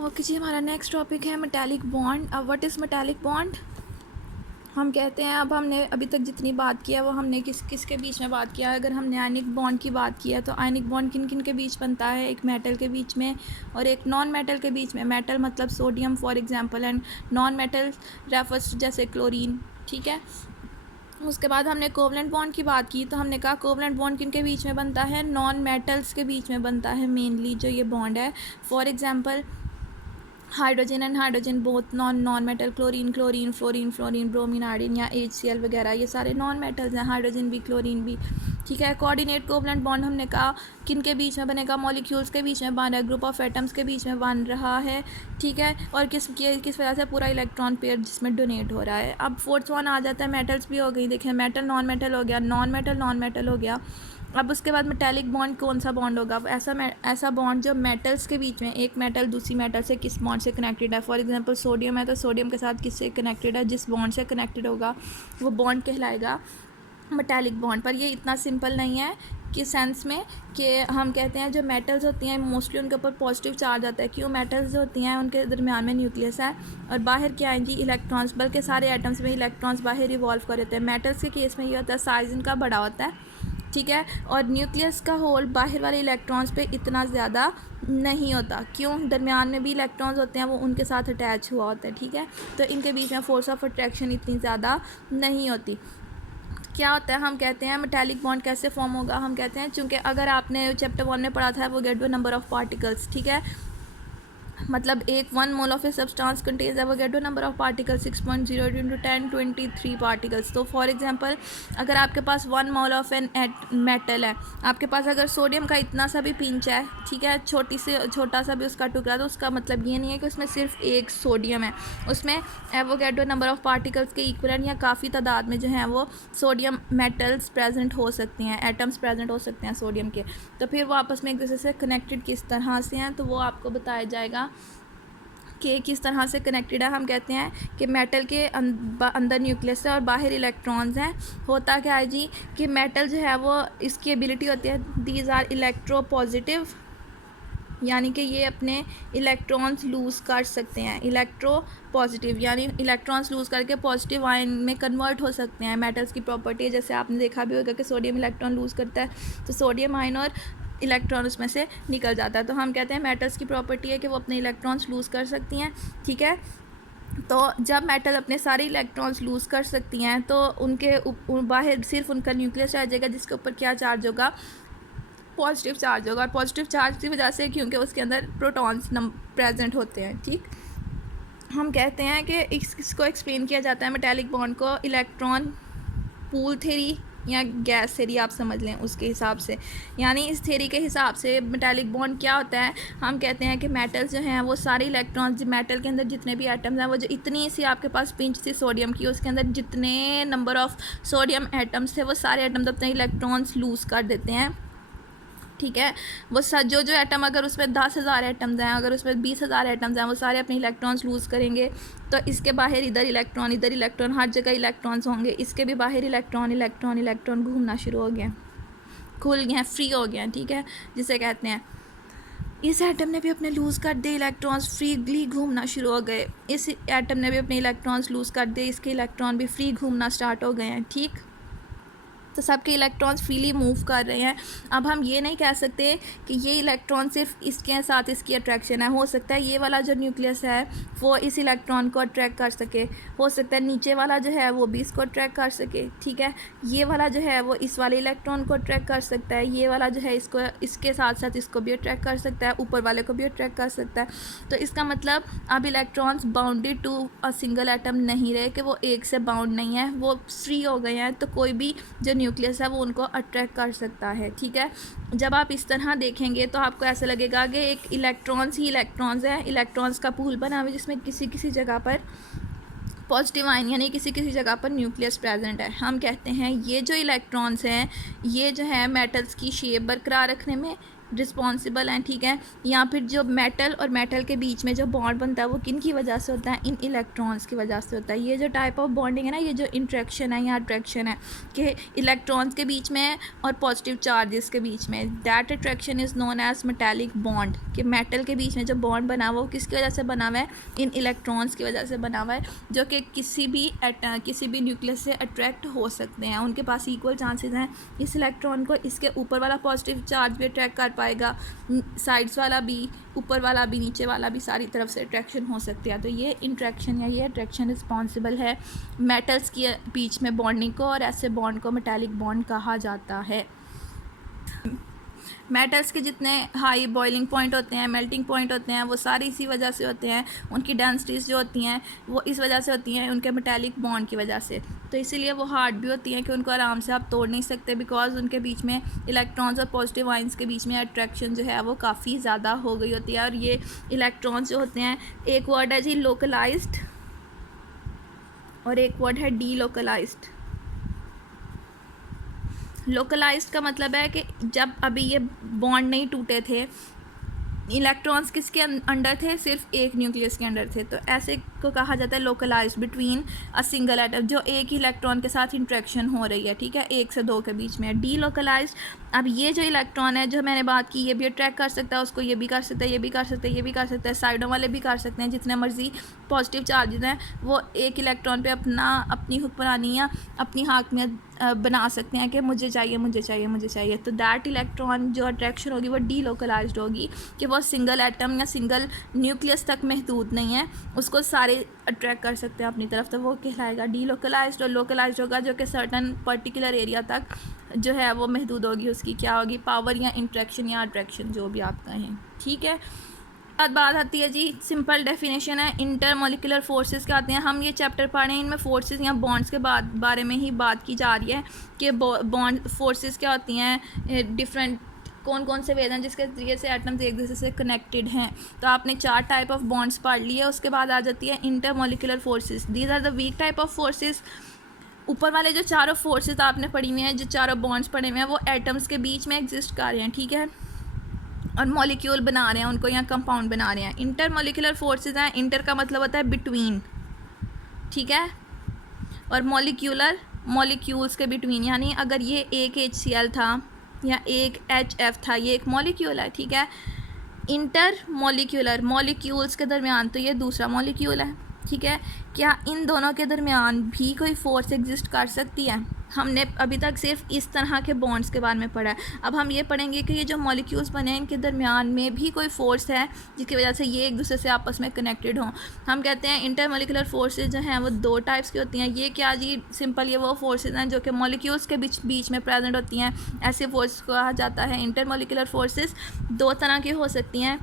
Okay जी, हमारा next topic है metallic bond. अब व्हाट इज़ मेटालिक बॉन्ड? हम कहते हैं, अब हमने अभी तक जितनी बात किया वो हमने किस के बीच में बात किया। अगर हमने आयनिक बॉन्ड की बात की है तो आयनिक बॉन्ड किन किन के बीच बनता है? एक मेटल के बीच में और एक नॉन मेटल के बीच में। मेटल मतलब sodium for example, and non metal refers जैसे क्लोरीन। ठीक है, उसके बाद हमने कोवलेंट बॉन्ड की बात की तो हमने कहा कोवलेंट बॉन्ड किन के बीच में बनता है? नॉन मेटल्स के बीच में बनता है मेनली जो ये बॉन्ड है। For example hydrogen and hydrogen both non metal, chlorine chlorine, fluorine fluorine, bromine iodine या HCl वगैरह, ये सारे नॉन मेटल्स हैं, हाइड्रोजन भी क्लोरीन भी। ठीक है, कोऑर्डिनेट कोवलेंट बॉन्ड हमने कहा किन के बीच में बनेगा? मॉलिक्यूल्स के बीच में बन रहा है, ग्रुप ऑफ एटम्स के बीच में बन रहा है। ठीक है, और किस वजह से? पूरा इलेक्ट्रॉन पेयर जिसमें डोनेट हो रहा है। अब फोर्थ वन आ जाता है मेटल्स भी हो गई। देखिए, मेटल नॉन मेटल हो गया, नॉन मेटल हो गया। अब उसके बाद मेटालिक बॉन्ड कौन सा बॉन्ड होगा? अब ऐसा बॉन्ड जो मेटल्स के बीच में, एक मेटल दूसरी मेटल से किस बॉन्ड से कनेक्टेड है। फॉर एग्जांपल सोडियम है तो सोडियम के साथ किससे कनेक्टेड है? जिस बॉन्ड से कनेक्टेड होगा वो बॉन्ड कहलाएगा मेटालिक बॉन्ड। पर ये इतना सिंपल नहीं है कि सेंस में कि हम कहते हैं जो मेटल्स होती हैं मोस्टली उनके ऊपर पॉजिटिव चार्ज आता है। क्यों? मेटल्स जो होती हैं उनके दरमियान में न्यूक्लियस है और बाहर क्या आएंगी? इलेक्ट्रॉन्स, बल्कि सारे एटम्स में इलेक्ट्रॉन्स बाहर रिवॉल्व कर देते हैं। मेटल्स के केस में ये होता है साइज इनका बड़ा होता है। ठीक है, और न्यूक्लियस का होल बाहर वाले इलेक्ट्रॉन्स पे इतना ज़्यादा नहीं होता। क्यों? दरमियान में भी इलेक्ट्रॉन्स होते हैं वो उनके साथ अटैच हुआ होता है। ठीक है, तो इनके बीच में फोर्स ऑफ अट्रैक्शन इतनी ज़्यादा नहीं होती। क्या होता है? हम कहते हैं मेटालिक बॉन्ड कैसे फॉर्म होगा? हम कहते हैं चूँकि अगर आपने चैप्टर 1 में पढ़ा था वो get the number of particles. ठीक है, मतलब एक 1 mole of a substance contains Avogadro number of particle 6.0 into 1023 particles. तो फॉर एग्जांपल अगर आपके पास 1 मोल ऑफ एन मेटल है, आपके पास अगर सोडियम का इतना सा भी पिंच है, ठीक है, छोटा सा भी उसका टुकड़ा, तो उसका मतलब ये नहीं है कि उसमें सिर्फ एक सोडियम है। उसमें एवोगैड्रो नंबर ऑफ पार्टिकल्स के इक्वलेंट या काफ़ी तादाद में जो है वो सोडियम मेटल्स प्रेजेंट हो सकती हैं, एटम्स प्रेजेंट हो सकते हैं सोडियम के। तो फिर वो आपस में एक दूसरे से कनेक्टेड किस तरह से हैं तो वो आपको बताया जाएगा कि किस तरह से कनेक्टेड है। हम कहते हैं कि मेटल के अंदर न्यूक्लियस है और बाहर इलेक्ट्रॉन्स हैं। होता क्या है जी कि मेटल जो है वो, इसकी एबिलिटी होती है, दीज आर इलेक्ट्रो पॉजिटिव, यानी कि ये अपने इलेक्ट्रॉन्स लूज़ कर सकते हैं। इलेक्ट्रो पॉजिटिव यानी इलेक्ट्रॉन्स लूज़ करके पॉजिटिव आयन में कन्वर्ट हो सकते हैं। मेटल्स की प्रॉपर्टी है, जैसे आपने देखा भी होगा कि सोडियम इलेक्ट्रॉन लूज़ करता है तो सोडियम आयन और इलेक्ट्रॉन उसमें से निकल जाता है। तो हम कहते हैं मेटल्स की प्रॉपर्टी है कि वो अपने इलेक्ट्रॉन्स लूज़ कर सकती हैं। ठीक है, तो जब मेटल अपने सारे इलेक्ट्रॉन्स लूज़ कर सकती हैं तो उनके बाहर सिर्फ उनका न्यूक्लियस रह जाएगा जिसके ऊपर क्या चार्ज होगा? पॉजिटिव चार्ज होगा। और पॉजिटिव चार्ज की वजह से क्योंकि उसके अंदर प्रोटॉन्स प्रेजेंट होते हैं। ठीक, हम कहते हैं कि इसको एक्सप्लेन किया जाता है मेटालिक बॉन्ड को इलेक्ट्रॉन पूल थ्योरी या गैस थ्योरी आप समझ लें उसके हिसाब से। यानी इस थ्योरी के हिसाब से मेटालिक बॉन्ड क्या होता है? हम कहते हैं कि मेटल्स जो हैं वो सारे इलेक्ट्रॉन्स, मेटल के अंदर जितने भी एटम्स हैं वो जो इतनी सी आपके पास पिंच थी सोडियम की, उसके अंदर जितने नंबर ऑफ सोडियम एटम्स थे वो सारे एटम्स अपने इलेक्ट्रॉन्स लूज़ कर देते हैं। ठीक है, वो जो एटम, अगर उसमें 10,000 एटम्स हैं, अगर उसमें 20,000 एटम्स हैं, वो सारे अपने इलेक्ट्रॉन्स लूज़ करेंगे। तो इसके बाहर इधर इलेक्ट्रॉन, हर जगह इलेक्ट्रॉन्स होंगे। इसके भी बाहर इलेक्ट्रॉन घूमना शुरू हो गए, खुल गए हैं, फ्री हो गए हैं। ठीक है, जिसे कहते हैं इस एटम ने भी अपने लूज़ कर दिए इलेक्ट्रॉन्स, फ्रीली घूमना शुरू हो गए। इस एटम ने भी अपने इलेक्ट्रॉन्स लूज़ कर दिए, इसके इलेक्ट्रॉन भी फ्री घूमना स्टार्ट हो गए हैं। ठीक, तो सबके इलेक्ट्रॉन्स फ्रीली मूव कर रहे हैं। अब हम ये नहीं कह सकते कि ये इलेक्ट्रॉन सिर्फ इसके साथ इसकी अट्रैक्शन है। हो सकता है ये वाला जो न्यूक्लियस है वो इस इलेक्ट्रॉन को अट्रैक्ट कर सके, हो सकता है नीचे वाला जो है वो भी इसको अट्रैक्ट कर सके। ठीक है, ये वाला जो है वो इस वाले इलेक्ट्रॉन को अट्रैक्ट कर सकता है, ये वाला जो है इसको, इसके साथ साथ इसको भी अट्रैक्ट कर सकता है, ऊपर वाले को भी अट्रैक्ट कर सकता है। तो इसका मतलब अब electrons bounded to a single atom नहीं रहे कि वो एक से बाउंड नहीं है, वो फ्री हो गए हैं। तो कोई भी जो न्यूक्लियस है वो उनको अट्रैक्ट कर सकता है। ठीक है, जब आप इस तरह देखेंगे तो आपको ऐसा लगेगा कि एक इलेक्ट्रॉन्स ही इलेक्ट्रॉन्स है, इलेक्ट्रॉन्स का पूल बना हुआ है जिसमें किसी किसी जगह पर पॉजिटिव आयन यानी किसी किसी जगह पर न्यूक्लियस प्रेजेंट है। हम कहते हैं ये जो इलेक्ट्रॉन्स हैं ये जो है मेटल्स की शेप बरकरार रखने में रिस्पॉन्सिबल हैं, ठीक है। या फिर जो मेटल और मेटल के बीच में जो बॉन्ड बनता है वो किन की वजह से होता है, इन इलेक्ट्रॉन्स की वजह से होता है। ये जो टाइप ऑफ बॉन्डिंग है ना, ये जो इंट्रैक्शन है या अट्रैक्शन है कि इलेक्ट्रॉन्स के बीच में और पॉजिटिव चार्जेस के बीच में, that attraction is known as metallic bond. कि मेटल के बीच में जो बॉन्ड बना हुआ वो किसकी वजह से बना हुआ है, इन इलेक्ट्रॉन्स की वजह से बना हुआ है, जो कि किसी भी न्यूक्लियस से अट्रैक्ट हो सकते हैं। उनके पास इक्वल चांसेस हैं। इस इलेक्ट्रॉन को इसके ऊपर वाला पॉजिटिव चार्ज भी अट्रैक्ट कर पाएगा, साइड्स वाला भी, ऊपर वाला भी, नीचे वाला भी, सारी तरफ से अट्रैक्शन हो सकती है। तो ये इंट्रैक्शन या ये अट्रैक्शन रिस्पॉन्सिबल है मेटल्स के बीच में बॉन्डिंग को, और ऐसे बॉन्ड को मेटालिक बॉन्ड कहा जाता है। मेटल्स के जितने हाई बॉइलिंग पॉइंट होते हैं, मेल्टिंग पॉइंट होते हैं, वो सारी इसी वजह से होते हैं। उनकी डेंसिटीज़ जो होती हैं वो इस वजह से होती हैं, उनके मेटालिक बॉन्ड की वजह से। तो इसीलिए वो हार्ड भी होती हैं कि उनको आराम से आप तोड़ नहीं सकते, बिकॉज उनके बीच में इलेक्ट्रॉन्स और पॉजिटिव आइंस के बीच में अट्रैक्शन जो है वो काफ़ी ज़्यादा हो गई होती है। और ये इलेक्ट्रॉन्स जो होते हैं, एक वर्ड है जी लोकलाइज्ड और एक वर्ड है डीलोकलाइज्ड। लोकलाइज्ड का मतलब है कि जब अभी ये बॉन्ड नहीं टूटे थे, इलेक्ट्रॉन्स किसके अंडर थे, सिर्फ एक न्यूक्लियस के अंडर थे, तो ऐसे को कहा जाता है localised between a single atom, जो एक ही इलेक्ट्रॉन के साथ इंट्रैक्शन हो रही है, ठीक है, एक से दो के बीच में। डीलोकलाइज्ड, अब ये जो इलेक्ट्रॉन है जो मैंने बात की, ये भी अट्रैक्ट कर सकता है उसको, ये भी कर सकता है, ये भी कर सकता है, ये भी कर सकता है, साइडों वाले भी कर सकते हैं, जितने मर्जी पॉजिटिव चार्जेस हैं वो एक इलेक्ट्रॉन पे अपनी हुक्मरानी या अपनी हाकमियत बना सकते हैं कि मुझे चाहिए, मुझे चाहिए, मुझे चाहिए। तो दैट इलेक्ट्रॉन जो अट्रैक्शन होगी वो डीलोकलाइज्ड होगी, कि वो सिंगल एटम या सिंगल न्यूक्लियस तक महदूद नहीं है, उसको सारे अट्रैक्ट कर सकते हैं अपनी तरफ, तो वो कहलाएगा डीलोकलाइज्ड। और लोकलाइज्ड होगा जो कि सर्टन पर्टिकुलर एरिया तक जो है वो महदूद होगी, उसकी क्या होगी, पावर या इंट्रैक्शन या अट्रैक्शन, जो भी आप कहें, ठीक है। अब बात आती है जी, सिंपल डेफिनेशन है इंटर मॉलिक्यूलर फोर्सेस क्या आते हैं। हम ये चैप्टर पढ़ रहे हैं, इनमें फोर्सेस या बॉन्ड्स के बारे में ही बात की जा रही है कि बॉन्ड फोर्सेस क्या होती हैं, डिफरेंट कौन कौन से वेद हैं जिसके जरिए से एटम्स एक दूसरे से कनेक्टेड हैं। तो आपने 4 टाइप ऑफ बॉन्ड्स पढ़ लिए, उसके बाद आ जाती है intermolecular forces. These are the weak type of forces. ऊपर वाले जो चारों फोर्सेस आपने पढ़ी हुई हैं, जो चारों बॉन्ड्स पढ़े हुए हैं, वो एटम्स के बीच में एग्जिस्ट कर रहे हैं, ठीक है, और मॉलिक्यूल बना रहे हैं उनको, या कंपाउंड बना रहे हैं। इंटर मॉलिक्यूलर फोर्सेस हैं, इंटर का मतलब होता है बिटवीन, ठीक है, और मॉलिक्यूलर मॉलिक्यूल्स के बिटवीन, यानी अगर ये एक HCl था या एक HF था, ये एक मॉलिक्यूल है, ठीक है। इंटर मॉलिक्यूलर मॉलिक्यूल्स के दरमियान, तो ये दूसरा मॉलिक्यूल है, ठीक है। क्या इन दोनों के दरमियान भी कोई फोर्स एग्जिस्ट कर सकती है? हमने अभी तक सिर्फ इस तरह के बॉन्ड्स के बारे में पढ़ा है। अब हम ये पढ़ेंगे कि ये जो मॉलिक्यूल्स बने हैं इनके दरमियान में भी कोई फोर्स है जिसकी वजह से ये एक दूसरे से आपस में कनेक्टेड हों। हम कहते हैं इंटर मॉलिक्यूलर फोर्सेज जो हैं वो 2 टाइप्स की होती हैं। ये क्या जी, सिंपल, ये वो फोर्सेज हैं जो कि मॉलिक्यूल्स के बीच में प्रेजेंट होती हैं, ऐसे फोर्स को कहा जाता है इंटर मॉलिक्यूलर फोर्सेज। 2 तरह की हो सकती हैं।